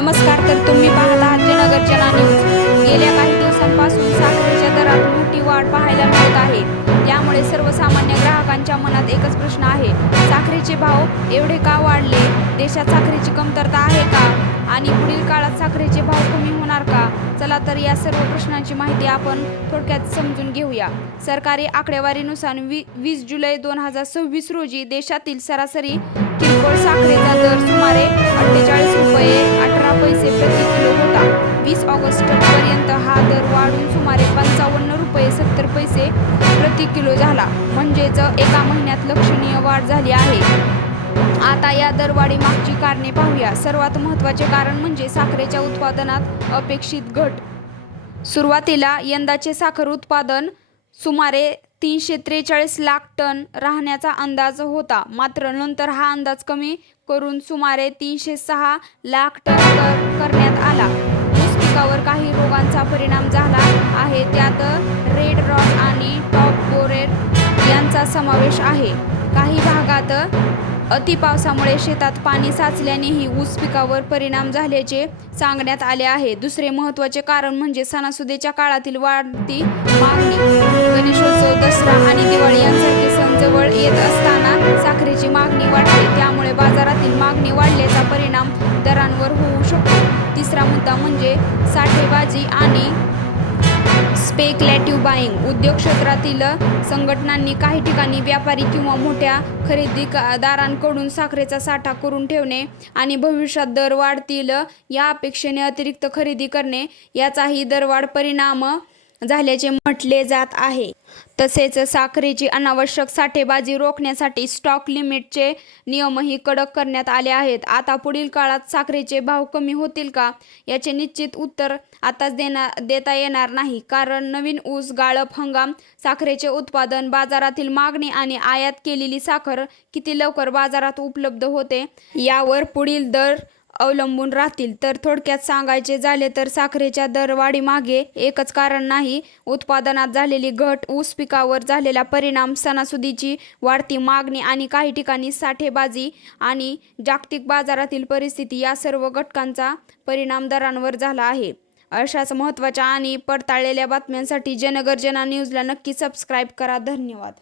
नमस्कार. तर तुम्ही पाहत आहात जनगर जना न्यूज. गेल्या काही दिवसांपासून साखरेच्या दरात मोठी वाढ पाहायला मिळत आहे. त्यामुळे सर्वसामान्य ग्राहकांच्या मनात एकच प्रश्न आहे, साखरेचे भाव एवढे का वाढले? देशात साखरेची कमतरता आहे का? आणि पुढील काळात साखरेचे भाव कमी होणार का? चला तर या सर्व प्रश्नांची माहिती आपण थोडक्यात समजून घेऊया. सरकारी आकडेवारीनुसार 20 जुलै 2026 रोजी देशातील सरासरी किरकोळ साखरेचा दर सुमारे 48 रुपये 18 पैसे प्रति किलो होता. 20 ऑगस्टपर्यंत हा दर वाढून सुमारे 55 रुपये 70 पैसे प्रति किलो झाला. म्हणजेच एका महिन्यात लक्षणीय वाढ झाली आहे. आता या दरवाढी मागची कारणे पाहूया. सर्वात महत्त्वाचे कारण म्हणजे साखरेच्या उत्पादनात अपेक्षित घट. सुरुवातीला यंदाचे साखर उत्पादन सुमारे 343 लाख टन राहण्याचा अंदाज होता. मात्र नंतर हा अंदाज कमी करून सुमारे 306 लाख टन करण्यात आला. ऊस पिकावर काही रोगांचा परिणाम झाला आहे. त्यात रेड रॉट आणि टॉप बोरेर यांचा समावेश आहे. काही भागात अतिपावसामुळे शेतात पाणी साचल्यानेही ऊस पिकावर परिणाम झाल्याचे सांगण्यात आले आहे. दुसरे महत्त्वाचे कारण म्हणजे सणासुदीच्या काळातील वाढती मागणी. गणेशोत्सव, दसरा आणि दिवाळी यांसारखे सण जवळ येत असताना साखरेची मागणी वाढते. त्यामुळे बाजारातील मागणी वाढल्याचा परिणाम दरांवर होऊ शकतो. तिसरा मुद्दा म्हणजे साठेबाजी आणि स्पेक्युलेटिव्ह बाईंग. उद्योग क्षेत्रातील संघटनांनी काही ठिकाणी व्यापारी किंवा मोठ्या खरेदीदारांकडून साखरेचा साठा करून ठेवणे आणि भविष्यात दर वाढतील या अपेक्षेने अतिरिक्त खरेदी करणे याचाही दरवाढ परिणाम झाल्याचे म्हटले जात आहे. तसेच साखरेची अनावश्यक साठेबाजी रोखण्यासाठी स्टॉक लिमिटचे नियमही कडक करण्यात आले आहेत. आता पुढील काळात साखरेचे भाव कमी होतील का याचे निश्चित उत्तर आताच देता येणार नाही. कारण नवीन ऊस गाळप हंगाम, साखरेचे उत्पादन, बाजारातील मागणी आणि आयात केलेली साखर किती लवकर बाजारात उपलब्ध होते यावर पुढील दर अवलंबून राहतील. तर थोडक्यात सांगायचे झाले तर साखरेच्या दरवाढीमागे एकच कारण नाही. उत्पादनात झालेली घट, ऊस पिकावर झालेला परिणाम, सणासुदीची वाढती मागणी आणि काही ठिकाणी साठेबाजी आणि जागतिक बाजारातील परिस्थिती या सर्व घटकांचा परिणाम दरांवर झाला आहे. अशाच महत्त्वाच्या आणि पडताळलेल्या बातम्यांसाठी जनगर जना न्यूजला नक्की सबस्क्राईब करा. धन्यवाद.